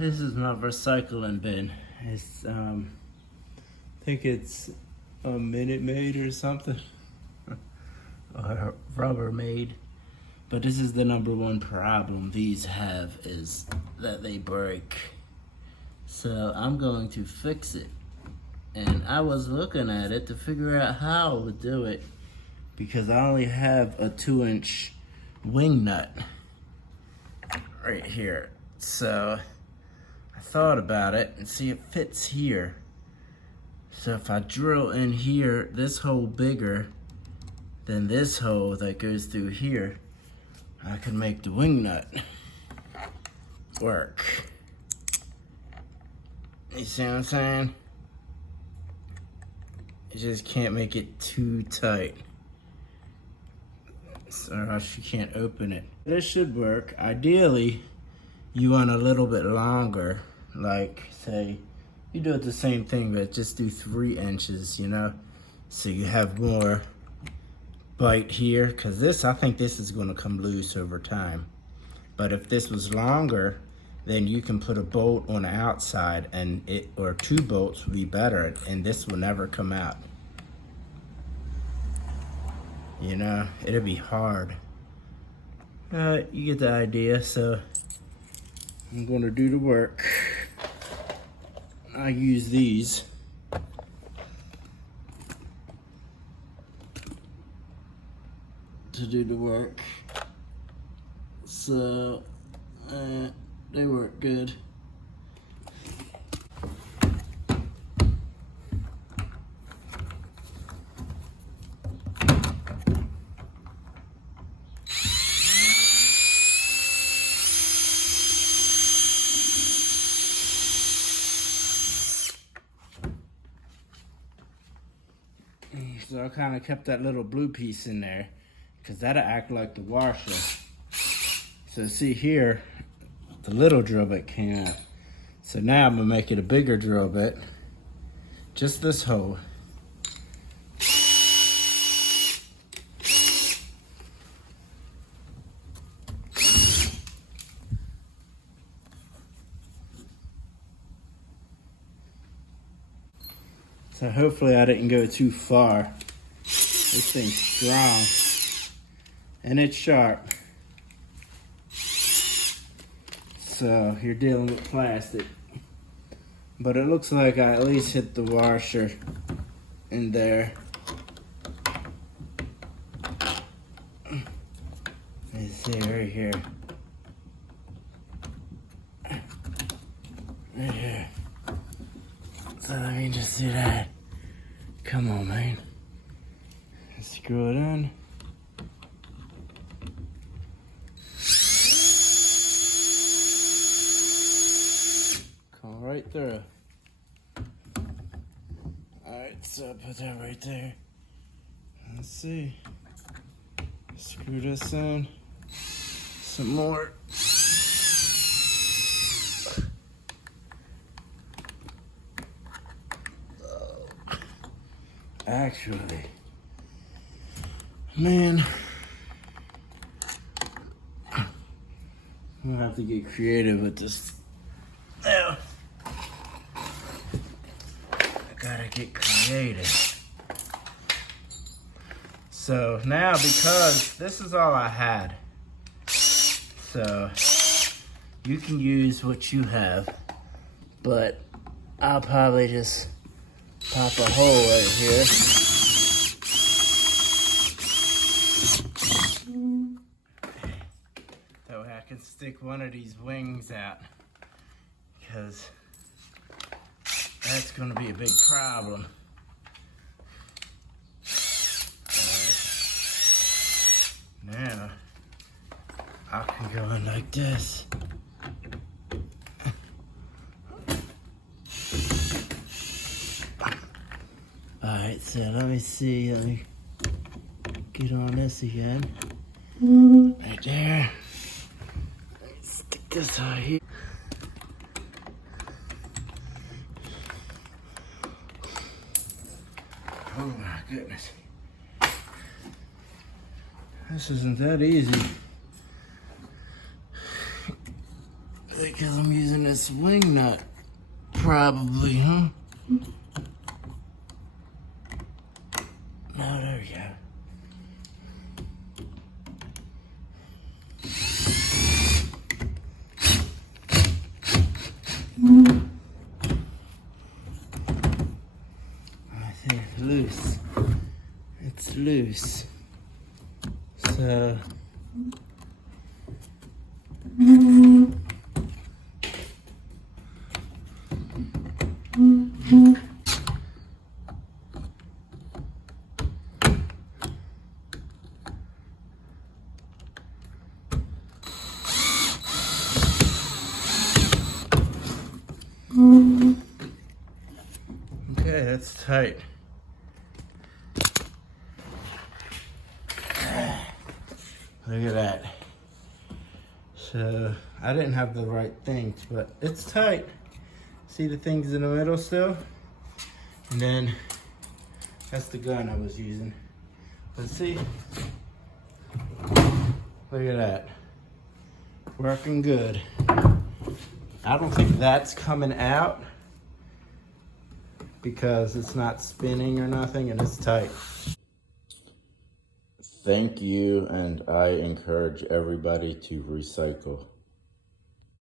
This is my recycling bin. It's I think it's a Minute Maid or something, or Rubbermaid. But this is the number one problem these have, is that they break. So I'm going to fix it. And I was looking at it to figure out how I would do it, because I only have a 2-inch wing nut right here. So I thought about it, and see, it fits here. So if I drill in here, this hole bigger than this hole that goes through here, I can make the wing nut work. You see what I'm saying? You just can't make it too tight, or else you can't open it. This should work. Ideally, you want a little bit longer, like say, you do it the same thing, but just do 3 inches, you know? So you have more bite here, because this, I think this is gonna come loose over time. But if this was longer, then you can put a bolt on the outside, and or 2 bolts would be better, and this will never come out. You know, it'll be hard. You get the idea. So I'm gonna do the work. I use these. To do the work. So they work good. So I kind of kept that little blue piece in there, because that'll act like the washer. So see here, the little drill bit came out. So now I'm gonna make it a bigger drill bit. Just this hole. So hopefully I didn't go too far. This thing's strong, and it's sharp. So you're dealing with plastic. But it looks like I at least hit the washer in there. Let's see, right here. Right here. So let me just do that. Come on, man. Screw it in. Come right through. Alright, so put that right there. Let's see. Screw this in. Some more. Actually, man, I'm gonna have to get creative with this. I gotta get creative. So now, because this is all I had, so you can use what you have, but I'll probably just pop a hole right here. That way I can stick one of these wings out, because that's gonna be a big problem. Now I can go in like this. Alright, so let me see, let me get on this again. Right there. Let me stick this out here. Oh my goodness. This isn't that easy. Like, because I'm using a swing nut. Probably, huh? No, there we go. I think it's loose. It's loose. So okay, that's tight. Look at that. So I didn't have the right things, but it's tight. See the things in the middle still? And then that's the gun I was using. Let's see. Look at that. Working good. I don't think that's coming out because it's not spinning or nothing and it's tight. Thank you, and I encourage everybody to recycle.